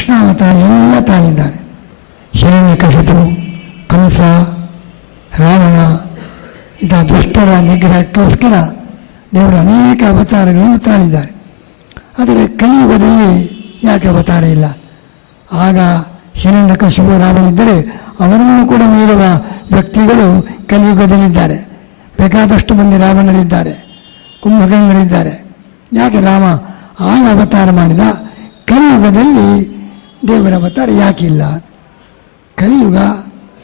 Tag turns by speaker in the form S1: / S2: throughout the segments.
S1: ಕೃಷ್ಣ ಅವತಾರ ಎಲ್ಲ ತಾಳಿದ್ದಾನೆ ಕಸಟು ಕಂಸ, ರಾವಣ, ಇಂಥ ದುಷ್ಟರ ನಿಗ್ರಹಕ್ಕೋಸ್ಕರ ದೇವರು ಅನೇಕ ಅವತಾರಗಳನ್ನು ತಾಳಿದ್ದಾರೆ. ಆದರೆ ಕಲಿಯುಗದಲ್ಲಿ ಯಾಕೆ ಅವತಾರ ಇಲ್ಲ? ಆಗ ಹಿರಣ್ಯಕಶಿಪು ರಾವಣ ಇದ್ದರೆ ಅವರನ್ನು ಕೂಡ ಮೀರುವ ವ್ಯಕ್ತಿಗಳು ಕಲಿಯುಗದಲ್ಲಿದ್ದಾರೆ. ಬೇಕಾದಷ್ಟು ಮಂದಿ ರಾವಣರಿದ್ದಾರೆ, ಕುಂಭಕರ್ಣರಿದ್ದಾರೆ. ಯಾಕೆ ರಾಮ ಆಗ ಅವತಾರ ಮಾಡಿದ? ಕಲಿಯುಗದಲ್ಲಿ ದೇವರ ಅವತಾರ ಯಾಕಿಲ್ಲ? ಕಲಿಯುಗ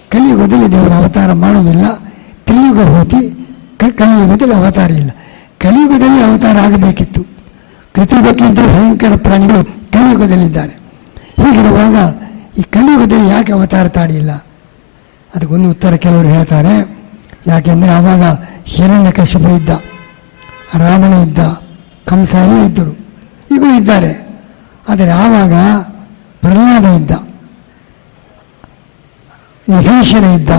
S1: ಕಲಿಯುಗದಲ್ಲಿ ದೇವರ ಅವತಾರ ಮಾಡುವುದಿಲ್ಲ ತ್ರಿಯುಗ ಹೋಗಿ ಕಲಿಯುಗದಲ್ಲಿ ಅವತಾರ ಇಲ್ಲ. ಕಲಿಯುಗದಲ್ಲಿ ಅವತಾರ ಆಗಬೇಕಿತ್ತು. ಕೃತಿಯುಗಕ್ಕಿಂತ ಭಯಂಕರ ಪ್ರಾಣಿಗಳು ಕಲಿಯುಗದಲ್ಲಿದ್ದಾರೆ. ಹೀಗಿರುವಾಗ ಈ ಕಲಿಯುಗದಲ್ಲಿ ಯಾಕೆ ಅವತಾರ ತಾಡಿಲ್ಲ ಅದಕ್ಕೊಂದು ಉತ್ತರ ಕೆಲವರು ಹೇಳ್ತಾರೆ. ಯಾಕೆಂದರೆ ಆವಾಗ ಹಿರಣ್ಯಕಶಿಪು ಇದ್ದ, ರಾವಣ ಇದ್ದ, ಕಂಸ ಎಲ್ಲ ಇದ್ದರು. ಈಗೂ ಇದ್ದಾರೆ. ಆದರೆ ಆವಾಗ ಪ್ರಹ್ಲಾದ ಇದ್ದ ವಿಭೀಷಣ ಇದ್ದ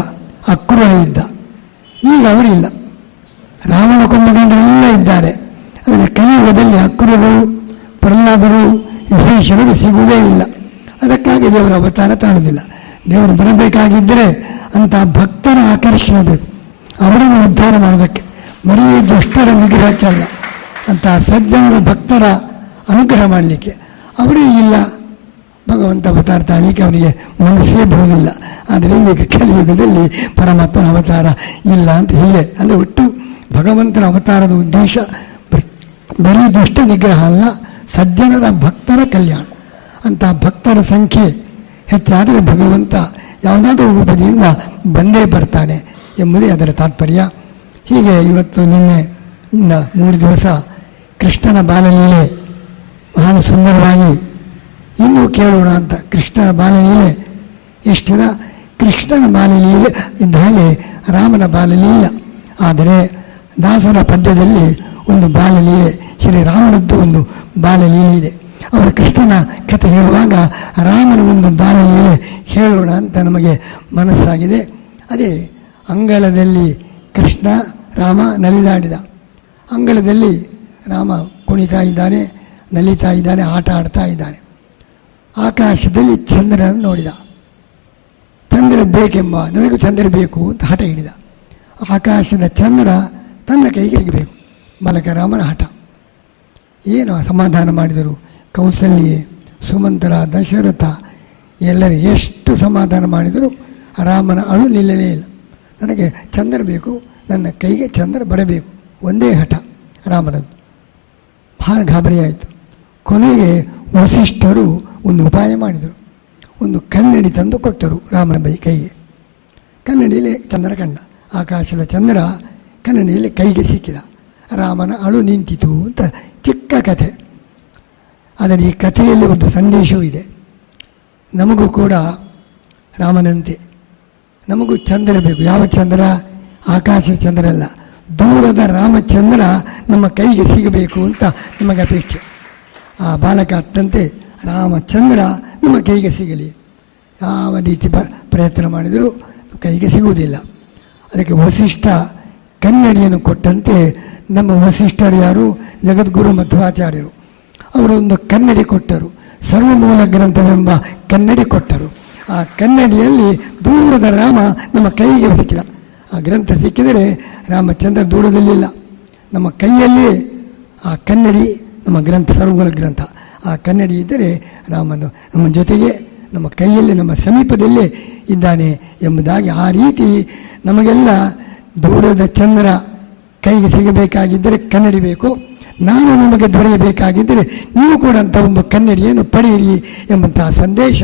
S1: ಅಕ್ರೂರ ಇದ್ದ ಈಗ ಅವರಿಲ್ಲ. ರಾವಣ ಕುಂಭಕರ್ಣರೆಲ್ಲ ಇದ್ದಾರೆ. ಆದರೆ ಕಲಿಯುಗದಲ್ಲಿ ಅಕ್ರೂರರು ಪ್ರಹ್ಲಾದರು ವಿಭೀಷಣರು ಸಿಗುವುದೇ ಇಲ್ಲ. ಅದಕ್ಕಾಗಿ ದೇವರ ಅವತಾರ ತಾಳುವುದಿಲ್ಲ ದೇವರು ಬರಬೇಕಾಗಿದ್ದರೆ ಅಂತ ಭಕ್ತರ ಆಕರ್ಷಣೆ ಬೇಕು. ಅವರನ್ನು ಉದ್ಧಾರ ಮಾಡೋದಕ್ಕೆ ಬರೀ ದುಷ್ಟರ ನಿಗ್ರಹಕ್ಕೆ ಅಲ್ಲ. ಅಂತ ಸಜ್ಜನರ ಭಕ್ತರ ಅನುಗ್ರಹ ಮಾಡಲಿಕ್ಕೆ ಅವರೇ ಇಲ್ಲ. ಭಗವಂತ ಅವತಾರ ತಾಳಲಿಕ್ಕೆ ಅವನಿಗೆ ಮನಸ್ಸೇ ಬರುವುದಿಲ್ಲ. ಆದ್ದರಿಂದ ಈಗ ಕಲಿಯುಗದಲ್ಲಿ ಪರಮಾತ್ಮನ ಅವತಾರ ಇಲ್ಲ ಅಂತ ಹೀಗೆ. ಅಂದರೆ ಒಟ್ಟು ಭಗವಂತನ ಅವತಾರದ ಉದ್ದೇಶ ಬರೀ ದುಷ್ಟ ನಿಗ್ರಹ ಅಲ್ಲ, ಸಜ್ಜನರ ಭಕ್ತರ ಕಲ್ಯಾಣ. ಅಂತ ಭಕ್ತರ ಸಂಖ್ಯೆ ಹೆಚ್ಚಾದರೆ ಭಗವಂತ ಯಾವುದಾದ್ರೂ ರೂಪದಿಂದ ಬಂದೇ ಬರ್ತಾನೆ ಎಂಬುದೇ ಅದರ ತಾತ್ಪರ್ಯ. ಹೀಗೆ ಇವತ್ತು ನಿನ್ನೆ ಇನ್ನ ಮೂರು ದಿವಸ ಕೃಷ್ಣನ ಬಾಲಲೀಲೆ ಬಹಳ ಸುಂದರವಾಗಿ ಇನ್ನೂ ಕೇಳೋಣ ಅಂತ ಕೃಷ್ಣನ ಬಾಲಲೀಲೆ ಇಷ್ಟಿದ ಕೃಷ್ಣನ ಬಾಲಲೀಲೆ ಇದ್ದ ಹಾಗೆ ರಾಮನ ಬಾಲಲೀಲ. ಆದರೆ ದಾಸರ ಪದ್ಯದಲ್ಲಿ ಒಂದು ಬಾಲಲೀಲೆ ಶ್ರೀರಾಮನದ್ದು ಒಂದು ಬಾಲಲೀಲೆ ಇದೆ. ಅವರು ಕೃಷ್ಣನ ಕಥೆ ಹೇಳುವಾಗ ರಾಮನ ಒಂದು ಬಾಲಲೀಲೆ ಹೇಳೋಣ ಅಂತ ನಮಗೆ ಮನಸ್ಸಾಗಿದೆ. ಅದೇ ಅಂಗಳದಲ್ಲಿ ಕೃಷ್ಣ, ರಾಮ ನಲಿದಾಡಿದ. ಅಂಗಳದಲ್ಲಿ ರಾಮ ಕುಣಿತಾ ಇದ್ದಾನೆ, ನಲಿತಾ ಇದ್ದಾನೆ, ಆಟ ಆಡ್ತಾ ಇದ್ದಾನೆ. ಆಕಾಶದಲ್ಲಿ ಚಂದ್ರನನ್ನು ನೋಡಿದ. ಚಂದ್ರ ಬೇಕೆಂಬ ನನಗೂ ಚಂದ್ರ ಬೇಕು ಅಂತ ಹಠ ಹಿಡಿದ. ಆಕಾಶದ ಚಂದ್ರ ತನ್ನ ಕೈಗೆ ಸಿಗಬೇಕು ಬಾಲಕರಾಮನ ಹಠ. ಏನು ಸಮಾಧಾನ ಮಾಡಿದರು? ಕೌಸಲ್ಯ, ಸುಮಂತರ, ದಶರಥ ಎಲ್ಲರೂ ಎಷ್ಟು ಸಮಾಧಾನ ಮಾಡಿದರೂ ರಾಮನ ಅಳು ನಿಲ್ಲಲೇ ಇಲ್ಲ. ನನಗೆ ಚಂದ್ರ ಬೇಕು, ನನ್ನ ಕೈಗೆ ಚಂದ್ರ ಬರಬೇಕು. ಒಂದೇ ಹಠ. ರಾಮನದ್ದು ಭಾಳ ಗಾಬರಿಯಾಯಿತು. ಕೊನೆಗೆ ವಸಿಷ್ಠರು ಒಂದು ಉಪಾಯ ಮಾಡಿದರು. ಒಂದು ಕನ್ನಡಿ ತಂದು ಕೊಟ್ಟರು ರಾಮನ ಬೈ ಕೈಗೆ. ಕನ್ನಡಿಯಲ್ಲಿ ಚಂದ್ರ ಕಂಡ ಆಕಾಶದ ಚಂದ್ರ ಕನ್ನಡಿಯಲ್ಲಿ ಕೈಗೆ ಸಿಕ್ಕಿದ. ರಾಮನ ಅಳು ನಿಂತಿತು ಅಂತ ಚಿಕ್ಕ ಕಥೆ. ಆದರೆ ಈ ಕಥೆಯಲ್ಲಿ ಒಂದು ಸಂದೇಶವೂ ಇದೆ. ನಮಗೂ ಕೂಡ ರಾಮನಂತೆ. ನಮಗೂ ಚಂದ್ರ ಬೇಕು. ಯಾವ ಚಂದ್ರ? ಆಕಾಶ ಚಂದ್ರ ಅಲ್ಲ. ದೂರದ ರಾಮಚಂದ್ರ ನಮ್ಮ ಕೈಗೆ ಸಿಗಬೇಕು ಅಂತ ನಮಗೆ ಅಪೇಕ್ಷೆ ಆ ಬಾಲಕ ಅತ್ತಂತೆ ರಾಮಚಂದ್ರ ನಮ್ಮ ಕೈಗೆ ಸಿಗಲಿ. ಯಾವ ರೀತಿ ಪ್ರಯತ್ನ ಮಾಡಿದರೂ ಕೈಗೆ ಸಿಗುವುದಿಲ್ಲ. ಅದಕ್ಕೆ ವಸಿಷ್ಠ ಕನ್ನಡಿಯನ್ನು ಕೊಟ್ಟಂತೆ ನಮ್ಮ ವಸಿಷ್ಠರು ಯಾರು? ಜಗದ್ಗುರು ಮಧ್ವಾಚಾರ್ಯರು. ಅವರು ಒಂದು ಕನ್ನಡಿ ಕೊಟ್ಟರು. ಸರ್ವಮೂಲ ಗ್ರಂಥವೆಂಬ ಕನ್ನಡಿ ಕೊಟ್ಟರು. ಆ ಕನ್ನಡಿಯಲ್ಲಿ ದೂರದ ರಾಮ ನಮ್ಮ ಕೈಗೆ ಸಿಕ್ಕಿದ. ಆ ಗ್ರಂಥ ಸಿಕ್ಕಿದರೆ ರಾಮಚಂದ್ರ ದೂರದಲ್ಲಿಲ್ಲ. ನಮ್ಮ ಕೈಯಲ್ಲಿ ಆ ಕನ್ನಡಿ ನಮ್ಮ ಗ್ರಂಥ ಸರ್ವಗಳ ಗ್ರಂಥ. ಆ ಕನ್ನಡಿ ಇದ್ದರೆ ರಾಮನು ನಮ್ಮ ಜೊತೆಗೆ ನಮ್ಮ ಕೈಯಲ್ಲಿ, ನಮ್ಮ ಸಮೀಪದಲ್ಲೇ ಇದ್ದಾನೆ ಎಂಬುದಾಗಿ ಆ ರೀತಿ ನಮಗೆಲ್ಲ ದೂರದ ಚಂದ್ರ ಕೈಗೆ ಸಿಗಬೇಕಾಗಿದ್ದರೆ ಕನ್ನಡಿ ಬೇಕು. ನಾನು ನಿಮಗೆ ದೊರೆಯಬೇಕಾಗಿದ್ದರೆ ನೀವು ಕೂಡ ಅಂಥ ಒಂದು ಕನ್ನಡಿಯನ್ನು ಪಡೆಯಿರಿ ಎಂಬಂತಹ ಸಂದೇಶ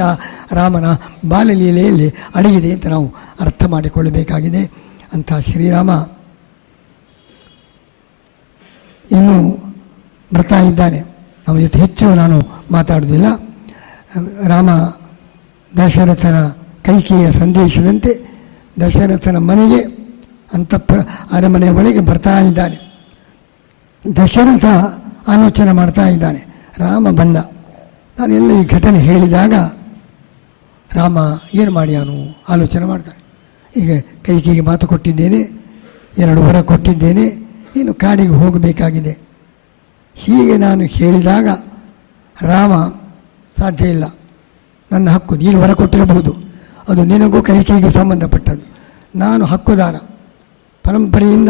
S1: ರಾಮನ ಬಾಲಲೀಲೆಯಲ್ಲಿ ಅಡಗಿದೆ ಅಂತ ನಾವು ಅರ್ಥ ಮಾಡಿಕೊಳ್ಳಬೇಕಾಗಿದೆ. ಅಂಥ ಶ್ರೀರಾಮ ಇನ್ನೂ ಬರ್ತಾ ಇದ್ದಾನೆ ನಮ್ಮ ಜೊತೆ ಹೆಚ್ಚು ನಾನು ಮಾತಾಡುವುದಿಲ್ಲ. ರಾಮ ದಶರಥನ ಕೈಕೇಯ ಸಂದೇಶದಂತೆ ದಶರಥನ ಮನೆಗೆ ಅಂತಃಪ್ರ ಅರಮನೆ ಒಳಗೆ ಬರ್ತಾ ಇದ್ದಾನೆ. ದಶರಥ ಆಲೋಚನೆ ಮಾಡ್ತಾ ಇದ್ದಾನೆ. ರಾಮ ಬಂದ. ನಾನೆಲ್ಲ ಈ ಘಟನೆ ಹೇಳಿದಾಗ ರಾಮ ಏನು ಮಾಡ್ಯಾನು ಆಲೋಚನೆ ಮಾಡ್ತಾನೆ. ಈಗ ಕೈಕಿಗೆ ಮಾತು ಕೊಟ್ಟಿದ್ದೇನೆ, ಎರಡು ವರ ಕೊಟ್ಟಿದ್ದೇನೆ ಏನು ಕಾಡಿಗೆ ಹೋಗಬೇಕಾಗಿದೆ. ಹೀಗೆ ನಾನು ಹೇಳಿದಾಗ ರಾಮ ಸಾಧ್ಯ ಇಲ್ಲ. ನನ್ನ ಹಕ್ಕು ನೀನು ಹೊರ ಕೊಟ್ಟಿರಬಹುದು. ಅದು ನಿನಗೂ ಕೈ ಕೈಗೂ ಸಂಬಂಧಪಟ್ಟದ್ದು. ನಾನು ಹಕ್ಕುದಾರ. ಪರಂಪರೆಯಿಂದ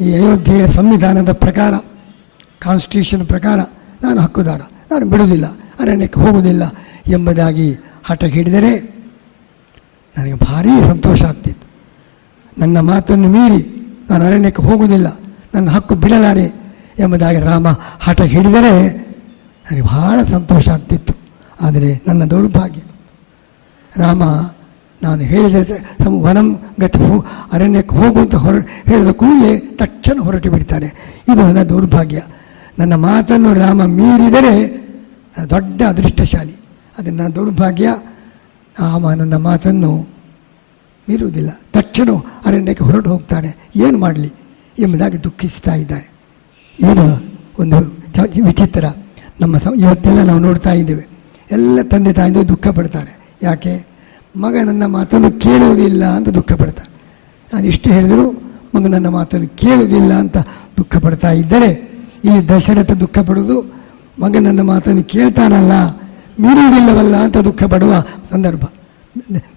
S1: ಈ ಅಯೋಧ್ಯೆಯ ಸಂವಿಧಾನದ ಪ್ರಕಾರ ಕಾನ್ಸ್ಟಿಟ್ಯೂಷನ್ ಪ್ರಕಾರ ನಾನು ಹಕ್ಕುದಾರ. ನಾನು ಬಿಡುವುದಿಲ್ಲ, ಅರಣ್ಯಕ್ಕೆ ಹೋಗುವುದಿಲ್ಲ ಎಂಬುದಾಗಿ ಹಠ ಹಿಡಿದರೆ ನನಗೆ ಭಾರೀ ಸಂತೋಷ ಆಗ್ತಿತ್ತು. ನನ್ನ ಮಾತನ್ನು ಮೀರಿ ನಾನು ಅರಣ್ಯಕ್ಕೆ ಹೋಗುವುದಿಲ್ಲ. ನನ್ನ ಹಕ್ಕು ಬಿಡಲಾರೆ ಎಂಬುದಾಗಿ ರಾಮ ಹಠ ಹಿಡಿದರೆ ನನಗೆ ಬಹಳ ಸಂತೋಷ ಆಗ್ತಿತ್ತು. ಆದರೆ ನನ್ನ ದೌರ್ಭಾಗ್ಯ. ರಾಮ, ನಾನು ಹೇಳಿದ ಸಮ ವನಂ ಗತಿ ಹೋ, ಅರಣ್ಯಕ್ಕೆ ಹೋಗುವಂತ ಹೊರ, ಹೇಳಿದ ಕೂಡಲೇ ತಕ್ಷಣ ಹೊರಟು ಬಿಡ್ತಾನೆ. ಇದು ನನ್ನ ದೌರ್ಭಾಗ್ಯ. ನನ್ನ ಮಾತನ್ನು ರಾಮ ಮೀರಿದರೆ ದೊಡ್ಡ ಅದೃಷ್ಟಶಾಲಿ. ಅದು ನನ್ನ ದೌರ್ಭಾಗ್ಯ. ರಾಮ ನನ್ನ ಮಾತನ್ನು ಮೀರುವುದಿಲ್ಲ. ತಕ್ಷಣ ಅರಣ್ಯಕ್ಕೆ ಹೊರಟು ಹೋಗ್ತಾನೆ. ಏನು ಮಾಡಲಿ ಎಂಬುದಾಗಿ ದುಃಖಿಸ್ತಾ ಇದ್ದಾನೆ. ಏನು ಒಂದು ವಿಚಿತ್ರ ನಮ್ಮ ಸ ಇವತ್ತೆಲ್ಲ ನಾವು ನೋಡ್ತಾ ಇದ್ದೇವೆ. ಎಲ್ಲ ತಂದೆ ತಾಯಿಂದ ದುಃಖ ಪಡ್ತಾರೆ. ಯಾಕೆ? ಮಗ ನನ್ನ ಮಾತನ್ನು ಕೇಳುವುದಿಲ್ಲ ಅಂತ ದುಃಖ ಪಡ್ತಾರೆ. ನಾನು ಇಷ್ಟು ಹೇಳಿದರೂ ಮಗ ನನ್ನ ಮಾತನ್ನು ಕೇಳುವುದಿಲ್ಲ ಅಂತ ದುಃಖ ಪಡ್ತಾ ಇದ್ದರೆ ಇಲ್ಲಿ ದಶರಥ ದುಃಖ ಪಡೋದು ಮಗ ನನ್ನ ಮಾತನ್ನು ಕೇಳ್ತಾನಲ್ಲ, ಮೀರುವುದಿಲ್ಲವಲ್ಲ ಅಂತ ದುಃಖ ಪಡುವ ಸಂದರ್ಭ.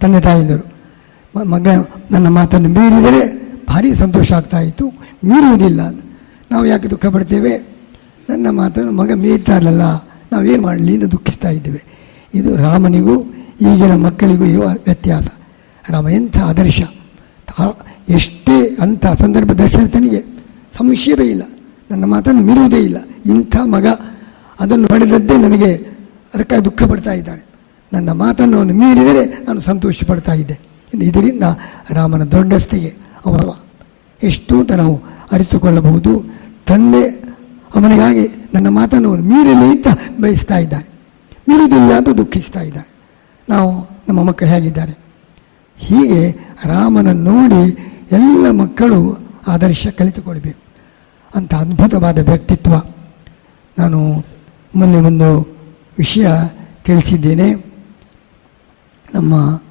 S1: ತಂದೆ ತಾಯಿಯಂದರು. ಮಗ ನನ್ನ ಮಾತನ್ನು ಮೀರಿದರೆ ಭಾರಿ ಸಂತೋಷ ಆಗ್ತಾಯಿತ್ತು ಮೀರುವುದಿಲ್ಲ ಅಂತ. ನಾವು ಯಾಕೆ ದುಃಖ ಪಡ್ತೇವೆ ನನ್ನ ಮಾತನ್ನು ಮಗ ಮೀರ್ತಾರಲ್ಲ ನಾವೇನು ಮಾಡಲಿ ಅಂತ ದುಃಖಿಸ್ತಾ ಇದ್ದೇವೆ. ಇದು ರಾಮನಿಗೂ, ಈಗಿನ ಮಕ್ಕಳಿಗೂ ಇರುವ ವ್ಯತ್ಯಾಸ. ರಾಮ ಎಂಥ ಆದರ್ಶ. ಎಷ್ಟೇ ಅಂಥ ಸಂದರ್ಭ ದಶರಥನಿಗೆ ಸಂಶಯವೇ ಇಲ್ಲ. ನನ್ನ ಮಾತನ್ನು ಮೀರುವುದೇ ಇಲ್ಲ. ಇಂಥ ಮಗ ಅದನ್ನು ಪಡೆದದ್ದೇ ನನಗೆ ಅದಕ್ಕಾಗಿ ದುಃಖ ಪಡ್ತಾ ಇದ್ದಾನೆ. ನನ್ನ ಮಾತನ್ನು ಅವನು ಮೀರಿದರೆ ನಾನು ಸಂತೋಷ ಪಡ್ತಾ ಇದ್ದೆ ಇದರಿಂದ ರಾಮನ ದೊಡ್ಡಸ್ತಿಗೆ ಅವನ ಎಷ್ಟು ಅಂತ ನಾವು ಅರಿತುಕೊಳ್ಳಬಹುದು. ತಂದೆ ಅವನಿಗಾಗಿ ನನ್ನ ಮಾತನ್ನು ಅವನು ಮೀರಲಿ ಅಂತ ಬಯಸ್ತಾ ಇದ್ದಾನೆ. ಮೀರುವುದಿಲ್ಲ ಅಂತ ದುಃಖಿಸ್ತಾ ಇದ್ದಾನೆ. ನಾವು ನಮ್ಮ ಮಕ್ಕಳು ಹೇಗಿದ್ದಾರೆ? ಹೀಗೆ ರಾಮನ ನೋಡಿ ಎಲ್ಲ ಮಕ್ಕಳು ಆದರ್ಶ ಕಲಿತುಕೊಳ್ಬೇಕು. ಅಂಥ ಅದ್ಭುತವಾದ ವ್ಯಕ್ತಿತ್ವ. ನಾನು ಮೊನ್ನೆ ಒಂದು ವಿಷಯ ತಿಳಿಸಿದ್ದೇನೆ. ನಮ್ಮ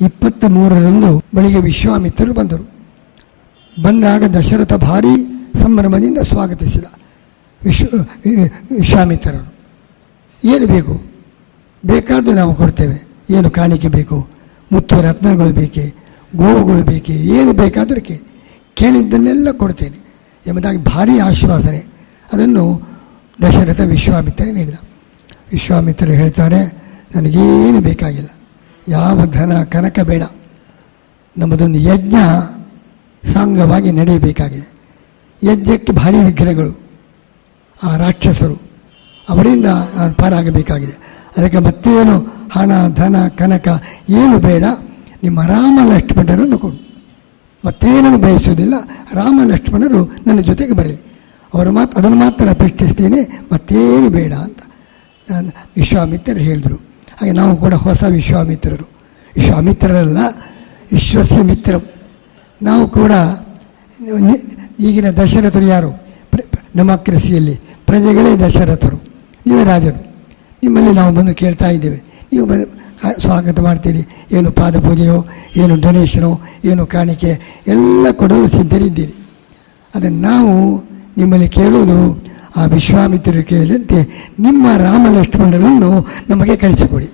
S1: ಇಪ್ಪತ್ತ ಮೂರರಂದು ಬಳಿಗೆ ವಿಶ್ವಾಮಿತ್ರರು ಬಂದರು. ಬಂದಾಗ ದಶರಥ ಭಾರೀ ಸಂಭ್ರಮದಿಂದ ಸ್ವಾಗತಿಸಿದ ವಿಶ್ವ ವಿಶ್ವಾಮಿತ್ರರು ಏನು ಬೇಕು? ಬೇಕಾದರೂ ನಾವು ಕೊಡ್ತೇವೆ. ಏನು ಕಾಣಿಕೆ ಬೇಕು? ಮುತ್ತು ರತ್ನಗಳು ಬೇಕೆ? ಗೋವುಗಳು ಬೇಕೆ? ಏನು ಬೇಕಾದರೂ ಕೇಳಿದ್ದನ್ನೆಲ್ಲ ಕೊಡ್ತೇನೆ. ಎಂಬುದಾಗಿ ಭಾರೀ ಆಶ್ವಾಸನೆ. ಅದನ್ನು ದಶರಥ ವಿಶ್ವಾಮಿತ್ರ ನೀಡಿದ. ವಿಶ್ವಾಮಿತ್ರರು ಹೇಳ್ತಾರೆ, ನನಗೇನು ಬೇಕಾಗಿಲ್ಲ. ಯಾವ ಧನ ಕನಕ ಬೇಡ. ನಮ್ಮದೊಂದು ಯಜ್ಞ ಸಾಂಗವಾಗಿ ನಡೆಯಬೇಕಾಗಿದೆ. ಯಜ್ಞಕ್ಕೆ ಭಾರಿ ವಿಘ್ನಗಳು ಆ ರಾಕ್ಷಸರು. ಅವರಿಂದ ನಾನು ಪಾರಾಗಬೇಕಾಗಿದೆ. ಅದಕ್ಕೆ ಮತ್ತೇನು ಹಣ, ಧನ, ಕನಕ ಏನು ಬೇಡ. ನಿಮ್ಮ ರಾಮ ಲಕ್ಷ್ಮಣರನ್ನು ಕೊಡು. ಮತ್ತೇನನ್ನು ಬಯಸುವುದಿಲ್ಲ. ರಾಮ ಲಕ್ಷ್ಮಣರು ನನ್ನ ಜೊತೆಗೆ ಬರಲಿ. ಅವರು ಮಾತ್ರ ಅದನ್ನು ಮಾತ್ರ ಅಪೇಕ್ಷಿಸ್ತೇನೆ ಮತ್ತೇನು ಬೇಡ ಅಂತ. ನಾನು ವಿಶ್ವಾಮಿತ್ರರು ಹೇಳಿದರು. ಹಾಗೆ ನಾವು ಕೂಡ ಹೊಸ ವಿಶ್ವಾಮಿತ್ರರು. ವಿಶ್ವಾಮಿತ್ರರಲ್ಲ ವಿಶ್ವಸ್ಯ ಮಿತ್ರ ನಾವು ಕೂಡ ಈಗಿನ ದಶರಥರು ಯಾರು? ನಮ್ಮ ಕೃಷಿಯಲ್ಲಿ ಪ್ರಜೆಗಳೇ ದಶರಥರು. ನೀವೇ ರಾಜರು. ನಿಮ್ಮಲ್ಲಿ ನಾವು ಬಂದು ಕೇಳ್ತಾ ಇದ್ದೇವೆ. ನೀವು ಬಂದು ಸ್ವಾಗತ ಮಾಡ್ತೀರಿ. ಏನು ಪಾದಪೂಜೆಯೋ, ಏನು ಡೊನೇಷನೋ ಏನು ಕಾಣಿಕೆ, ಎಲ್ಲ ಕೊಡಲು ಸಿದ್ಧರಿದ್ದೀರಿ. ಅದನ್ನು ನಾವು ನಿಮ್ಮಲ್ಲಿ ಕೇಳೋದು ಆ ವಿಶ್ವಾಮಿತ್ರರು ಕೇಳಿದಂತೆ ನಿಮ್ಮ ರಾಮ ಲಕ್ಷ್ಮಣರನ್ನು ನಮಗೆ ಕಳಿಸಿಕೊಡಿ.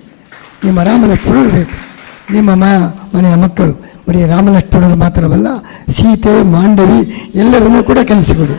S1: ನಿಮ್ಮ ರಾಮ ಲಕ್ಷ್ಮಣರು ಬೇಕು. ನಿಮ್ಮ ಮನೆಯ ಮಕ್ಕಳು ಬರೀ ರಾಮ ಲಕ್ಷ್ಮಣರು ಮಾತ್ರವಲ್ಲ ಸೀತೆ ಮಾಂಡವಿ ಎಲ್ಲರನ್ನೂ ಕೂಡ ಕಳಿಸಿಕೊಡಿ